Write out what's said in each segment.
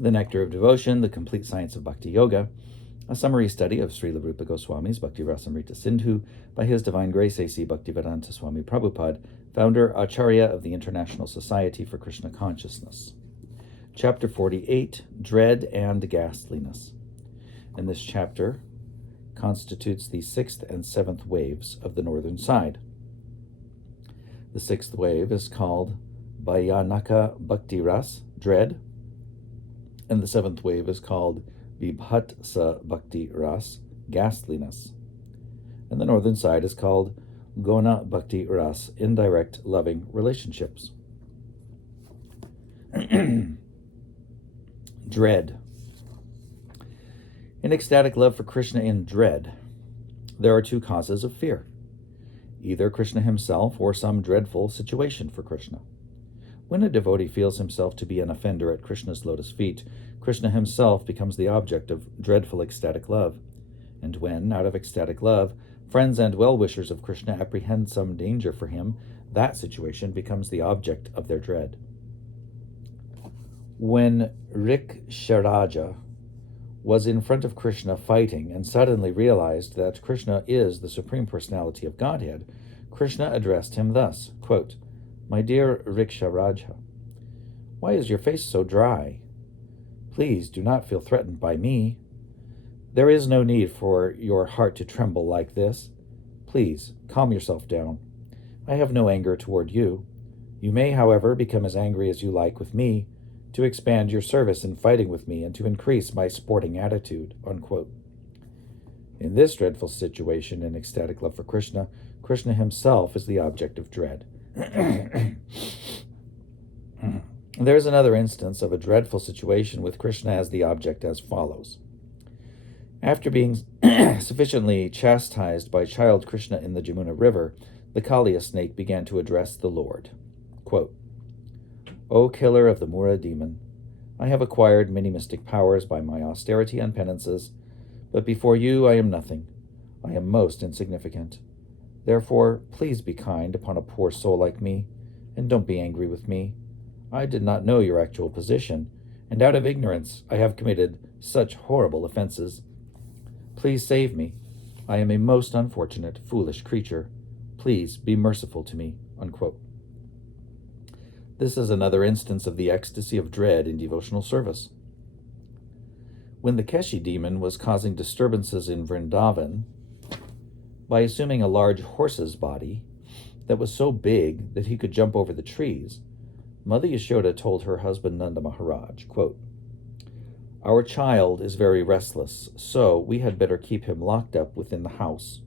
The Nectar of Devotion, The Complete Science of Bhakti Yoga, a summary study of Srila Rupa Goswami's Bhakti Rasamrita Sindhu by His Divine Grace A.C. Bhaktivedanta Swami Prabhupada, founder Acharya of the International Society for Krishna Consciousness. Chapter 48, Dread and Ghastliness. And this chapter constitutes the sixth and seventh waves of the northern side. The sixth wave is called Bhayanaka Bhakti Ras, dread, and the seventh wave is called Vibhatsa Bhakti Ras, ghastliness. And the northern side is called Gona Bhakti Ras, indirect loving relationships. Dread. In ecstatic love for Krishna in dread, there are two causes of fear: either Krishna himself or some dreadful situation for Krishna. When a devotee feels himself to be an offender at Krishna's lotus feet, Krishna himself becomes the object of dreadful ecstatic love. And when, out of ecstatic love, friends and well-wishers of Krishna apprehend some danger for him, that situation becomes the object of their dread. When Riksharaja was in front of Krishna fighting and suddenly realized that Krishna is the Supreme Personality of Godhead, Krishna addressed him thus, quote, "My dear Riksharaja, why is your face so dry? Please do not feel threatened by me. There is no need for your heart to tremble like this. Please calm yourself down. I have no anger toward you. You may, however, become as angry as you like with me, to expand your service in fighting with me and to increase my sporting attitude," unquote. In this dreadful situation in ecstatic love for Krishna, Krishna himself is the object of dread. There is another instance of a dreadful situation with Krishna as the object as follows. After being sufficiently chastised by child Krishna in the Jamuna River, the Kaliya snake began to address the Lord. Quote, "O killer of the Mura demon, I have acquired many mystic powers by my austerity and penances, but before you I am nothing. I am most insignificant. Therefore, please be kind upon a poor soul like me, and don't be angry with me. I did not know your actual position, and out of ignorance I have committed such horrible offenses. Please save me. I am a most unfortunate, foolish creature. Please be merciful to me," unquote. This is another instance of the ecstasy of dread in devotional service. When the Keshi demon was causing disturbances in Vrindavan by assuming a large horse's body that was so big that he could jump over the trees, Mother Yashoda told her husband Nanda Maharaj, quote, "Our child is very restless, so we had better keep him locked up within the house.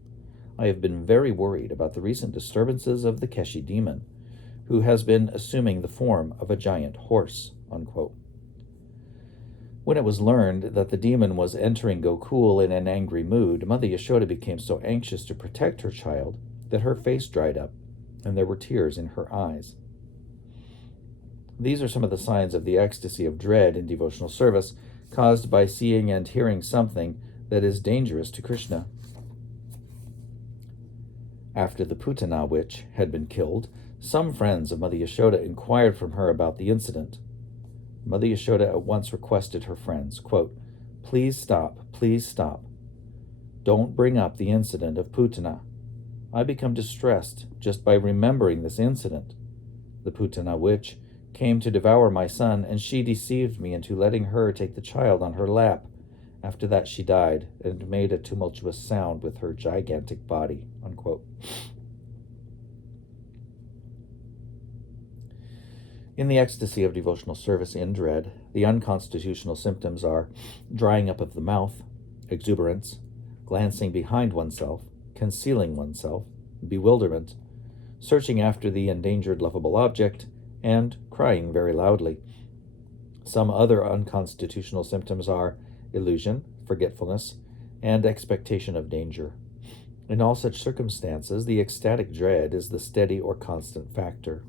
I have been very worried about the recent disturbances of the Keshi demon, who has been assuming the form of a giant horse," unquote. When it was learned that the demon was entering Gokul in an angry mood, Mother Yashoda became so anxious to protect her child that her face dried up and there were tears in her eyes. These are some of the signs of the ecstasy of dread in devotional service, caused by seeing and hearing something that is dangerous to Krishna. After the Putana witch had been killed, some friends of Mother Yashoda inquired from her about the incident. Mother Yashoda at once requested her friends, quote, please stop. Don't bring up the incident of Putana. I become distressed just by remembering this incident. The Putana witch came to devour my son, and she deceived me into letting her take the child on her lap. After that she died and made a tumultuous sound with her gigantic body," unquote. In the ecstasy of devotional service in dread, the unconstitutional symptoms are drying up of the mouth, exuberance, glancing behind oneself, concealing oneself, bewilderment, searching after the endangered lovable object, and crying very loudly. Some other unconstitutional symptoms are illusion, forgetfulness, and expectation of danger. In all such circumstances, the ecstatic dread is the steady or constant factor.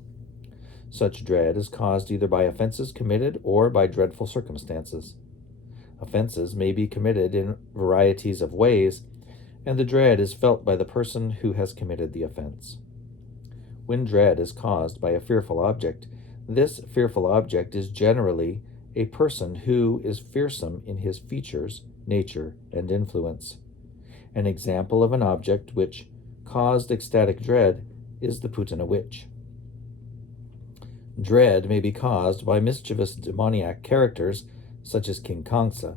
Such dread is caused either by offenses committed or by dreadful circumstances. Offenses may be committed in varieties of ways, and the dread is felt by the person who has committed the offense. When dread is caused by a fearful object, this fearful object is generally a person who is fearsome in his features, nature, and influence. An example of an object which caused ecstatic dread is the Putana witch. Dread may be caused by mischievous demoniac characters such as King Kamsa,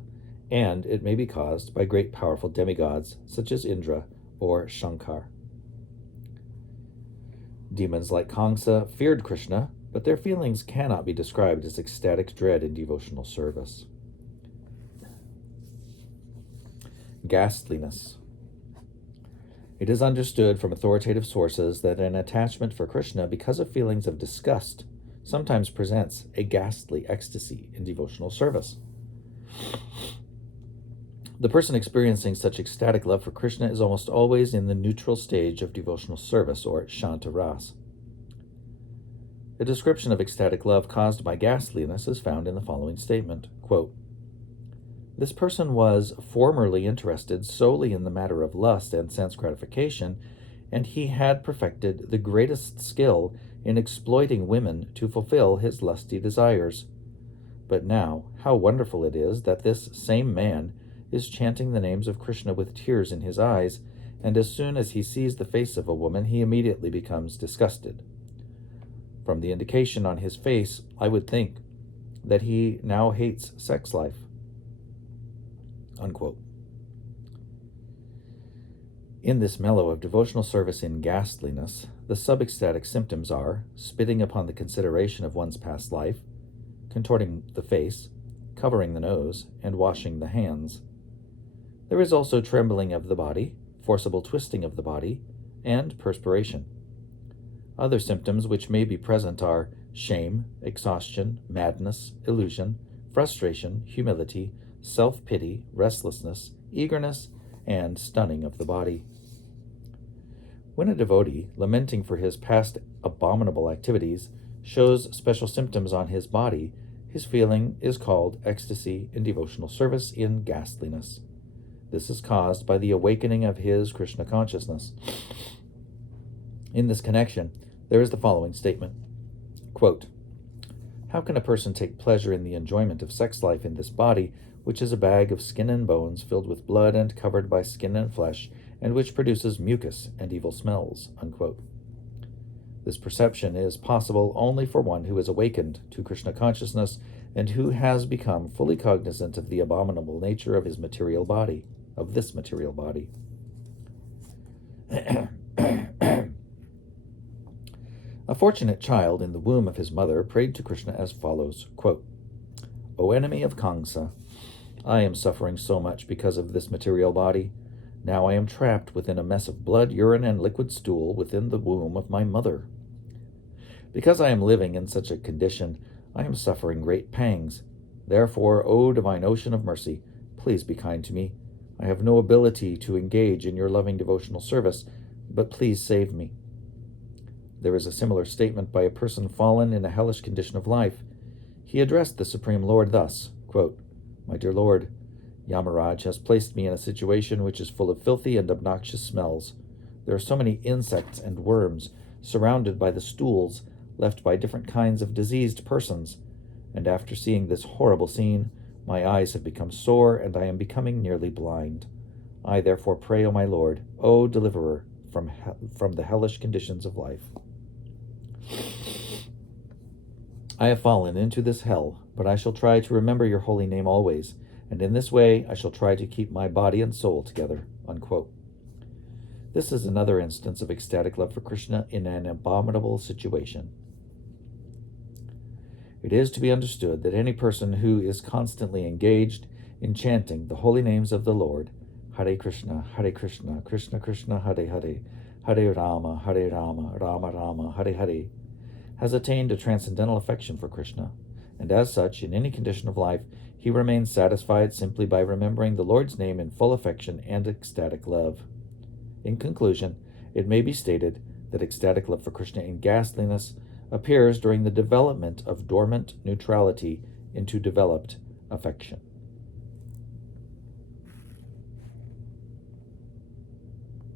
and it may be caused by great powerful demigods such as Indra or Shankar. Demons like Kamsa feared Krishna, but their feelings cannot be described as ecstatic dread in devotional service. Ghastliness. It is understood from authoritative sources that an attachment for Krishna because of feelings of disgust sometimes presents a ghastly ecstasy in devotional service. The person experiencing such ecstatic love for Krishna is almost always in the neutral stage of devotional service, or Shanta Ras. A description of ecstatic love caused by ghastliness is found in the following statement, quote, "This person was formerly interested solely in the matter of lust and sense gratification, and he had perfected the greatest skill in exploiting women to fulfill his lusty desires. But now, how wonderful it is that this same man is chanting the names of Krishna with tears in his eyes, and as soon as he sees the face of a woman, he immediately becomes disgusted. From the indication on his face, I would think that he now hates sex life." Unquote. In this mellow of devotional service in ghastliness, the sub-ecstatic symptoms are spitting upon the consideration of one's past life, contorting the face, covering the nose, and washing the hands. There is also trembling of the body, forcible twisting of the body, and perspiration. Other symptoms which may be present are shame, exhaustion, madness, illusion, frustration, humility, self-pity, restlessness, eagerness, and stunning of the body. When a devotee, lamenting for his past abominable activities, shows special symptoms on his body, his feeling is called ecstasy in devotional service in ghastliness. This is caused by the awakening of his Krishna consciousness. In this connection, there is the following statement, quote, "How can a person take pleasure in the enjoyment of sex life in this body, which is a bag of skin and bones filled with blood and covered by skin and flesh, and which produces mucus and evil smells?" Unquote. This perception is possible only for one who is awakened to Krishna consciousness and who has become fully cognizant of the abominable nature of his material body, of this material body. A fortunate child in the womb of his mother prayed to Krishna as follows, quote, "O enemy of Kamsa, I am suffering so much because of this material body. Now I am trapped within a mess of blood, urine, and liquid stool within the womb of my mother. Because I am living in such a condition, I am suffering great pangs. Therefore, O divine ocean of mercy, please be kind to me. I have no ability to engage in your loving devotional service, but please save me." There is a similar statement by a person fallen in a hellish condition of life. He addressed the Supreme Lord thus, quote, "My dear Lord, Yamaraj has placed me in a situation which is full of filthy and obnoxious smells. There are so many insects and worms surrounded by the stools left by different kinds of diseased persons, and after seeing this horrible scene, my eyes have become sore and I am becoming nearly blind. I therefore pray, O my Lord, O deliverer from the hellish conditions of life. I have fallen into this hell, but I shall try to remember your holy name always, and in this way I shall try to keep my body and soul together." Unquote. This is another instance of ecstatic love for Krishna in an abominable situation. It is to be understood that any person who is constantly engaged in chanting the holy names of the Lord, Hare Krishna, Krishna Krishna, Hare Hare, Hare Rama, Rama Rama, Hare Hare, has attained a transcendental affection for Krishna, and as such, in any condition of life, he remains satisfied simply by remembering the Lord's name in full affection and ecstatic love. In conclusion, it may be stated that ecstatic love for Krishna in ghastliness appears during the development of dormant neutrality into developed affection.